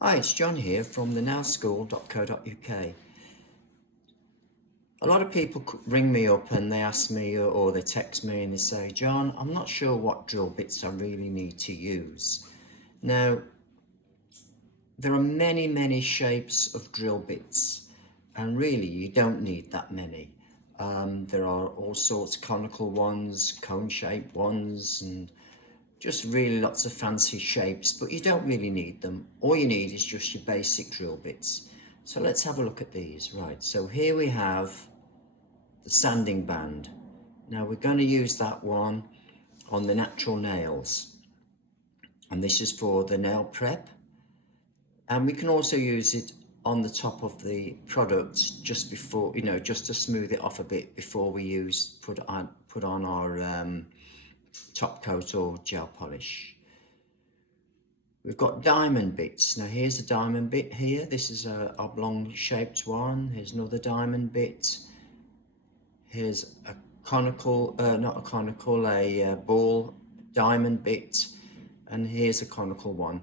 Hi, it's John here from thenailschool.co.uk. A lot of people ring me up and they ask me or they text me and they say, John, I'm not sure what drill bits I really need to use. Now, there are many shapes of drill bits and really you don't need that many. There are all sorts of conical ones, cone-shaped ones, and just really lots of fancy shapes, but you don't really need them. All you need is just your basic drill bits. So let's have a look at these. Right, so here we have the sanding band. Now we're going to use that one on the natural nails. And this is for the nail prep. And we can also use it on the top of the product just before, just to smooth it off a bit before we put on our top coat or gel polish. We've got diamond bits. Now here's a diamond bit here. This is a oblong shaped one. Here's another diamond bit. Here's a conical, not a conical, a ball diamond bit. And here's a conical one.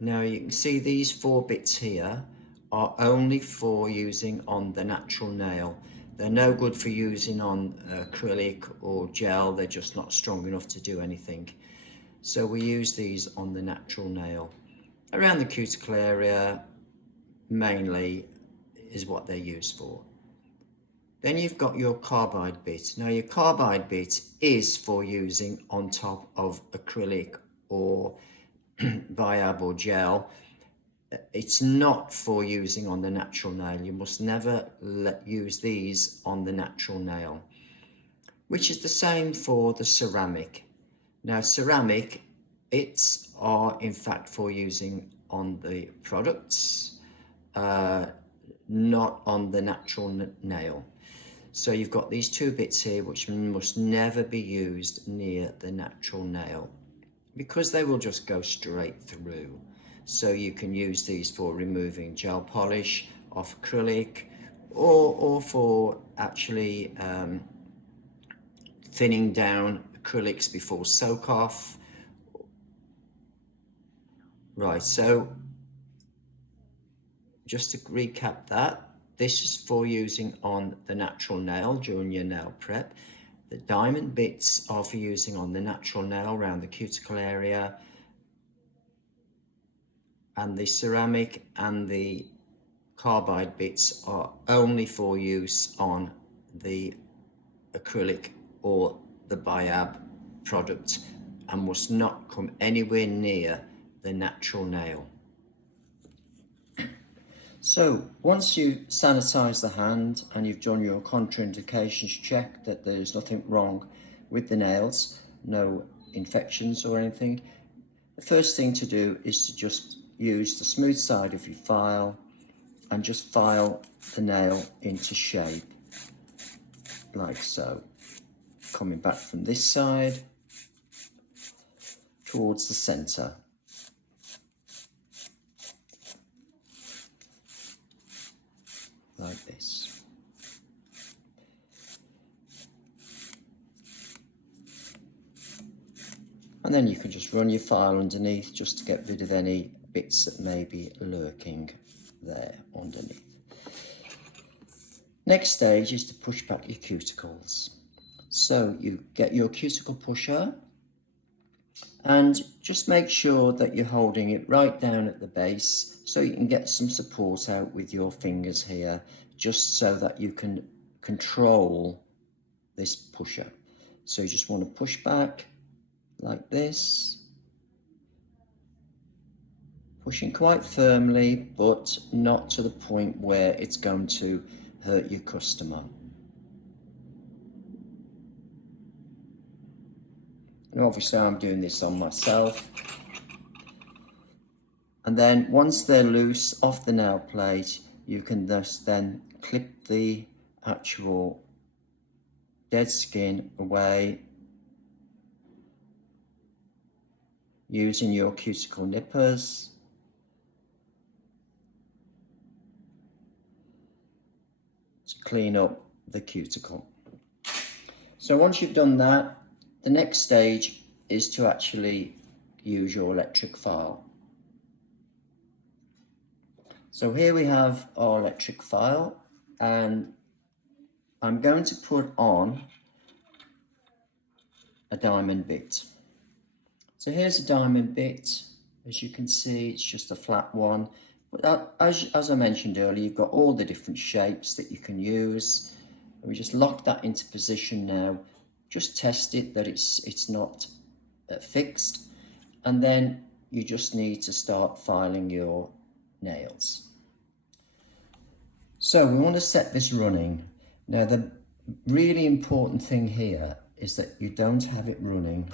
Now you can see these 4 bits here are only for using on the natural nail. They're no good for using on acrylic or gel. They're just not strong enough to do anything. So we use these on the natural nail. Around the cuticle area mainly is what they're used for. Then you've got your carbide bit. Now your carbide bit is for using on top of acrylic or biab or gel. It's not for using on the natural nail. You must never use these on the natural nail, which is the same for the ceramic. Now ceramic, it's are in fact for using on the products, not on the natural nail. So you've got these 2 bits here which must never be used near the natural nail because they will just go straight through. So you can use these for removing gel polish off acrylic or for actually thinning down acrylics before soak off. Right, so just to recap that, this is for using on the natural nail during your nail prep. The diamond bits are for using on the natural nail around the cuticle area, and the ceramic and the carbide bits are only for use on the acrylic or the biab product and must not come anywhere near the natural nail. So once you sanitize the hand and you've done your contraindications check that there's nothing wrong with the nails, no infections or anything, the first thing to do is to just use the smooth side of your file and just file the nail into shape, like so. Coming back from this side towards the center. Like this. And then you can just run your file underneath just to get rid of any bits that may be lurking there underneath. Next stage is to push back your cuticles. So you get your cuticle pusher and just make sure that you're holding it right down at the base so you can get some support out with your fingers here, just so that you can control this pusher. So you just want to push back like this, pushing quite firmly, but not to the point where it's going to hurt your customer. And obviously I'm doing this on myself. And then once they're loose off the nail plate, you can just then clip the actual dead skin away using your cuticle nippers. To clean up the cuticle. So once you've done that, the next stage is to actually use your electric file. So here we have our electric file, and I'm going to put on a diamond bit. So here's a diamond bit. As you can see, it's just a flat one. But as I mentioned earlier, you've got all the different shapes that you can use. And we just lock that into position now. Just test it that it's not fixed. And then you just need to start filing your nails. So we want to set this running. Now the really important thing here is that you don't have it running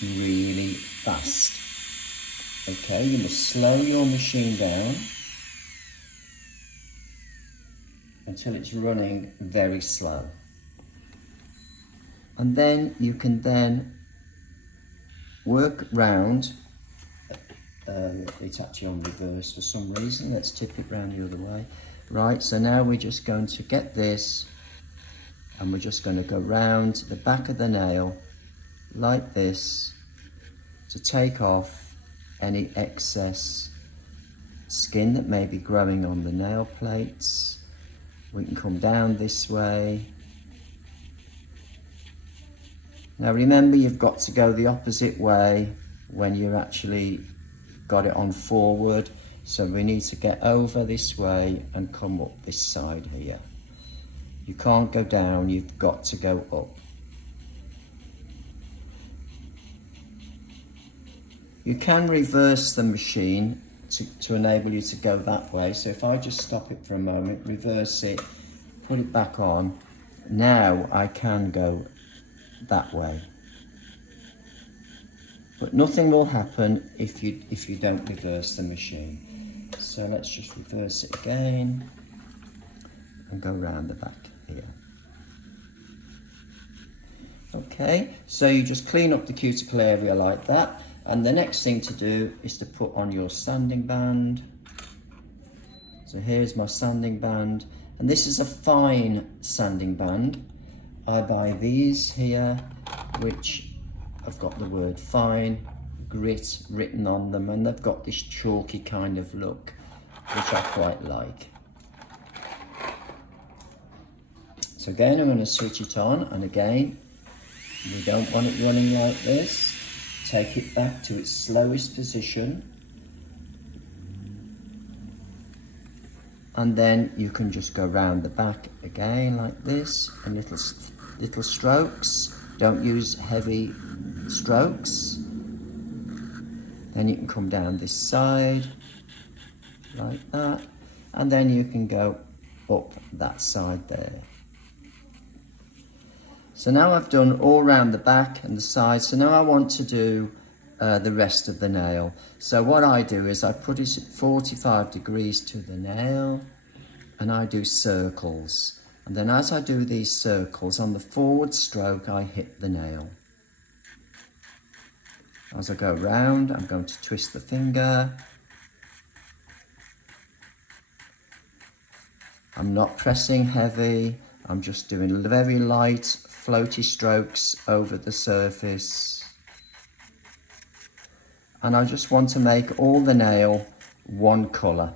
really fast. Okay, you must slow your machine down until it's running very slow. And then you can then work round. It's actually on reverse for some reason. Let's tip it round the other way. Right, so now we're just going to get this and we're just going to go round the back of the nail like this to take off any excess skin that may be growing on the nail plates. We can come down this way. Now remember, you've got to go the opposite way when you've actually got it on forward. So we need to get over this way and come up this side here. You can't go down, you've got to go up. You can reverse the machine to enable you to go that way. So if I just stop it for a moment, reverse it, put it back on, now I can go that way. But nothing will happen if you don't reverse the machine. So let's just reverse it again and go round the back here. Okay, so you just clean up the cuticle area like that. And the next thing to do is to put on your sanding band. So here's my sanding band, and this is a fine sanding band. I buy these here, which have got the word fine, grit written on them, and they've got this chalky kind of look, which I quite like. So again, I'm going to switch it on, and again, we don't want it running like this. Take it back to its slowest position, and then you can just go round the back again like this, and little strokes. Don't use heavy strokes. Then you can come down this side like that, and then you can go up that side there. So now I've done all round the back and the side. So now I want to do the rest of the nail. So what I do is I put it at 45 degrees to the nail, and I do circles. And then as I do these circles, on the forward stroke, I hit the nail. As I go round, I'm going to twist the finger. I'm not pressing heavy. I'm just doing very light, floaty strokes over the surface. And I just want to make all the nail one colour.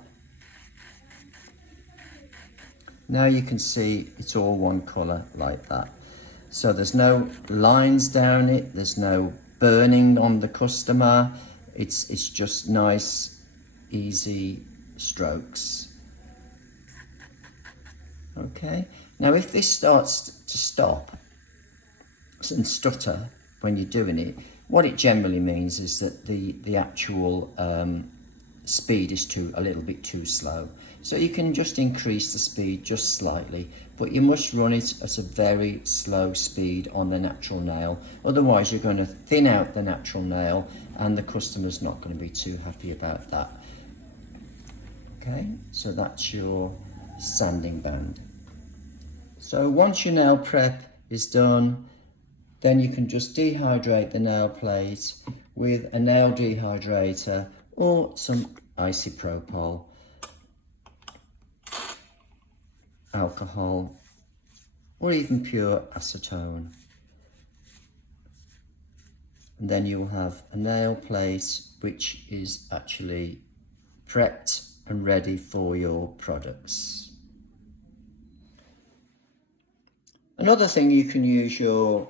Now you can see it's all one colour like that. So there's no lines down it, there's no burning on the customer. It's just nice, easy strokes. Okay, now if this starts to stop and stutter when you're doing it, what it generally means is that the actual speed is a little bit too slow. So you can just increase the speed just slightly, but you must run it at a very slow speed on the natural nail. Otherwise you're going to thin out the natural nail and the customer's not going to be too happy about that. Okay, so that's your sanding band. So once your nail prep is done, then you can just dehydrate the nail plate with a nail dehydrator or some isopropyl alcohol or even pure acetone. And then you'll have a nail plate which is actually prepped and ready for your products. Another thing you can use your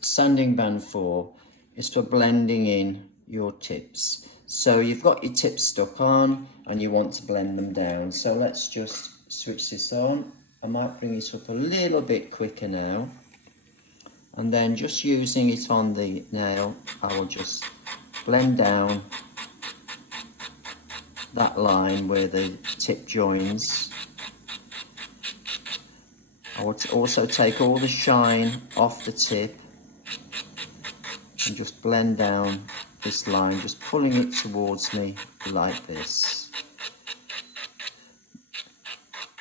sanding band for is for blending in your tips. So you've got your tips stuck on and you want to blend them down. So let's just switch this on. I might bring it up a little bit quicker now. And then just using it on the nail, I will just blend down that line where the tip joins. I will also take all the shine off the tip and just blend down this line, just pulling it towards me like this.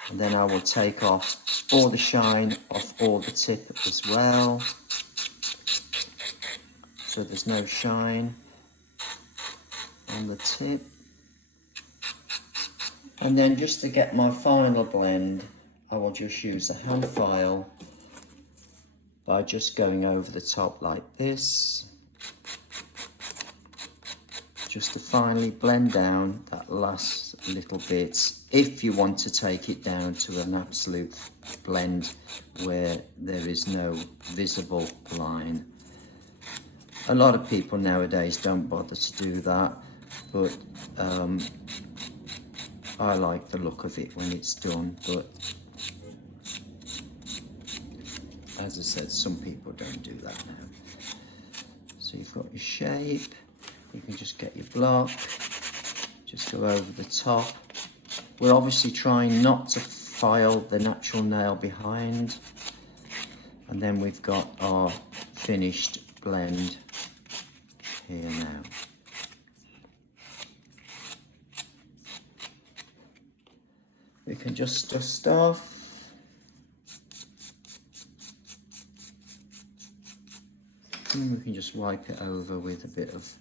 And then I will take off all the shine off all the tip as well, so there's no shine on the tip. And then just to get my final blend, I will just use a hand file by just going over the top like this, just to finally blend down that last little bit, if you want to take it down to an absolute blend where there is no visible line. A lot of people nowadays don't bother to do that, but I like the look of it when it's done. But as I said, some people don't do that now. So you've got your shape, you can just get your block, just go over the top. We're obviously trying not to file the natural nail behind. And then we've got our finished blend here now. We can just dust off. And we can just wipe it over with a bit of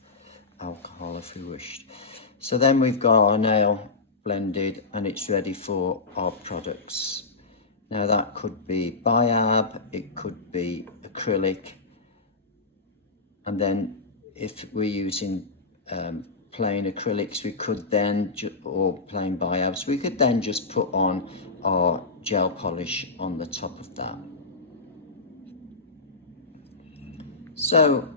alcohol if we wished. So then we've got our nail blended and it's ready for our products. Now that could be biab, it could be acrylic, and then if we're using plain acrylics, we could then, or plain biabs, we could then just put on our gel polish on the top of that. So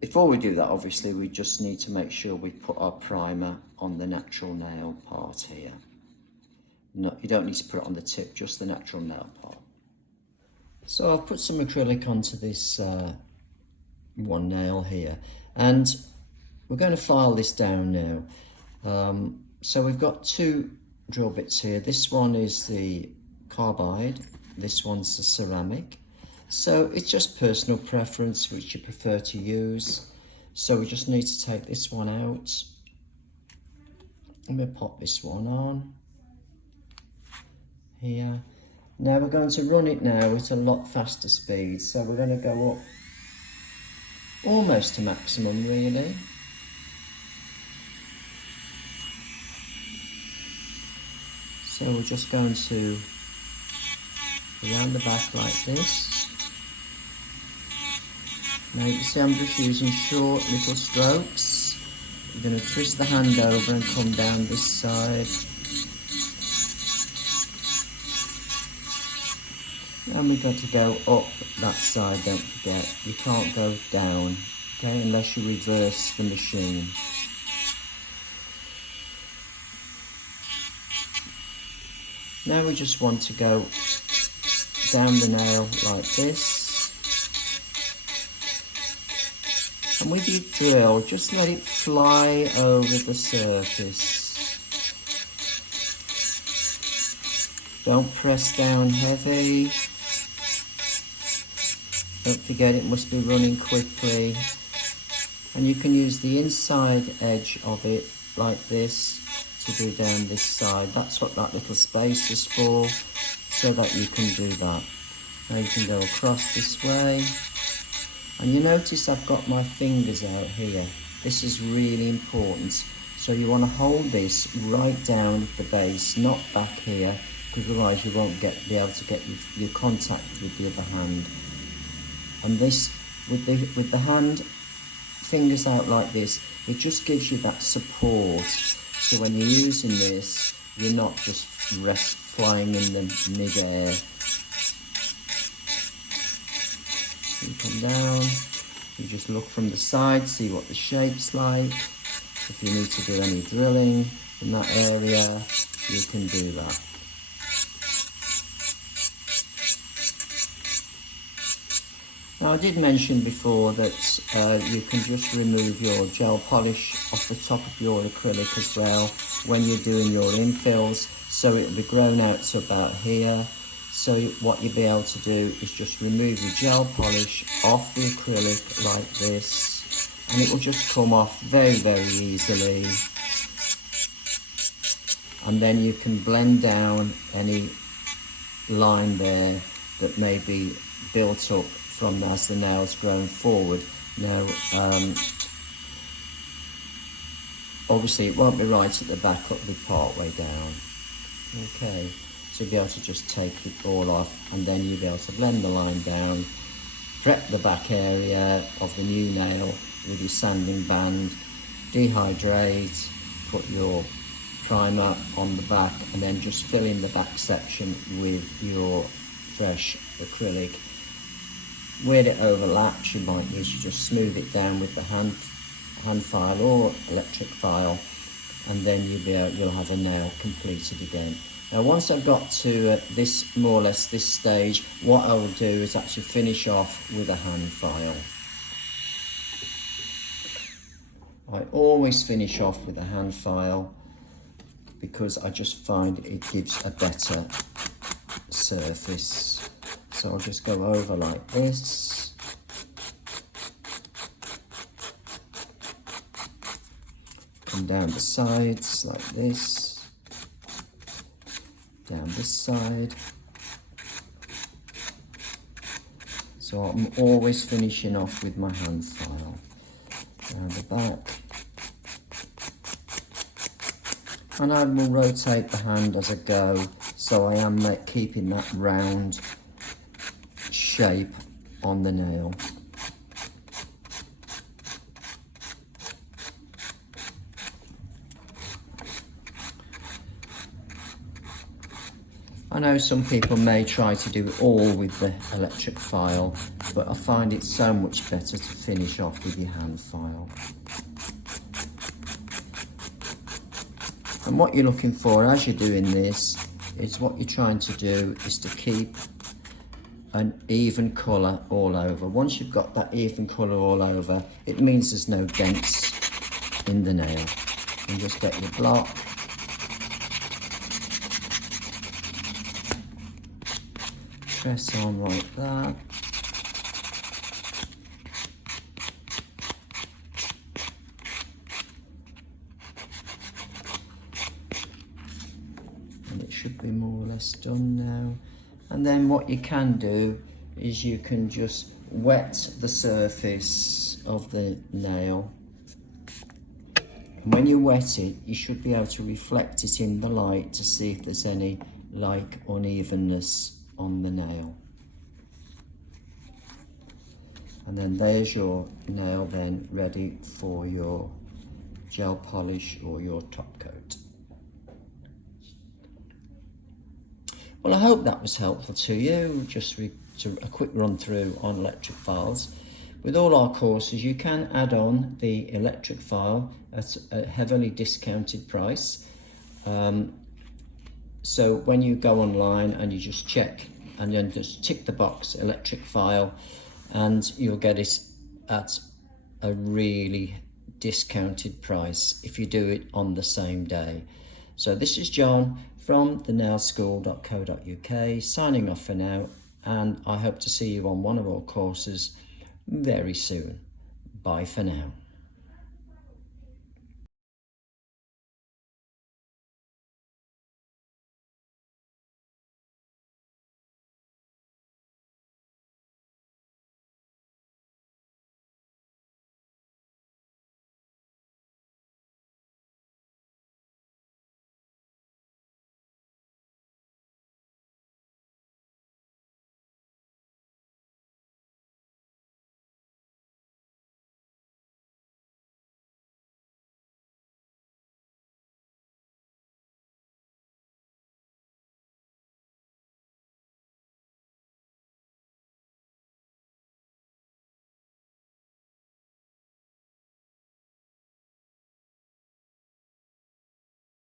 before we do that, obviously we just need to make sure we put our primer on the natural nail part here. No, you don't need to put it on the tip, just the natural nail part. So I've put some acrylic onto this one nail here, and we're going to file this down now. So we've got two drill bits here. This one is the carbide, this one's the ceramic. So it's just personal preference which you prefer to use. So we just need to take this one out. I'm going to pop this one on here. Now we're going to run it now at a lot faster speed. So we're going to go up almost to maximum really. So we're just going to around the back like this. Now you can see I'm just using short little strokes. I'm going to twist the hand over and come down this side. And we've got to go up that side, don't forget. You can't go down, okay, unless you reverse the machine. Now we just want to go down the nail like this. And with your drill, just let it fly over the surface. Don't press down heavy. Don't forget it must be running quickly. And you can use the inside edge of it like this to do down this side. That's what that little space is for, so that you can do that. Now you can go across this way. And you notice I've got my fingers out here. This is really important. So you want to hold this right down at the base, not back here, because otherwise you won't be able to get your contact with the other hand. And this, with the hand, fingers out like this, it just gives you that support, So when you're using this, you're not just flying in the mid-air. You come down, you just look from the side, see what the shape's like. If you need to do any drilling in that area, you can do that. Now, I did mention before that you can just remove your gel polish off the top of your acrylic as well when you're doing your infills, so it'll be grown out to about here. So what you'll be able to do is just remove your gel polish off the acrylic like this, and it will just come off very, very easily. And then you can blend down any line there that may be built up from as the nails grown forward. Now, obviously it won't be right at the back, it'll be part way down. Okay, so you'll be able to just take it all off, and then you'll be able to blend the line down, prep the back area of the new nail with your sanding band, dehydrate, put your primer on the back, and then just fill in the back section with your fresh acrylic. Where it overlaps, you might need to just smooth it down with the hand file or electric file, and then you'll have a nail completed again. Now, once I've got to this, more or less this stage, what I will do is actually finish off with a hand file. I always finish off with a hand file because I just find it gives a better surface. So I'll just go over like this. Come down the sides like this. Down this side. So I'm always finishing off with my hand file. Down the back. And I will rotate the hand as I go, so I am keeping that round shape on the nail. I know some people may try to do it all with the electric file, but I find it so much better to finish off with your hand file. And what you're looking for as you're doing this is, what you're trying to do is to keep an even colour all over. Once you've got that even colour all over, it means there's no dents in the nail. And just get your block, press on like that. And it should be more or less done now. And then what you can do is you can just wet the surface of the nail. And when you wet it, you should be able to reflect it in the light to see if there's any like unevenness on the nail. And then there's your nail then ready for your gel polish or your top coat. Well, I hope that was helpful to you. Just a quick run through on electric files. With all our courses, you can add on the electric file at a heavily discounted price. So when you go online and you just check and then just tick the box electric file, and you'll get it at a really discounted price if you do it on the same day. So this is John from thenailschool.co.uk signing off for now, and I hope to see you on one of our courses very soon. Bye for now.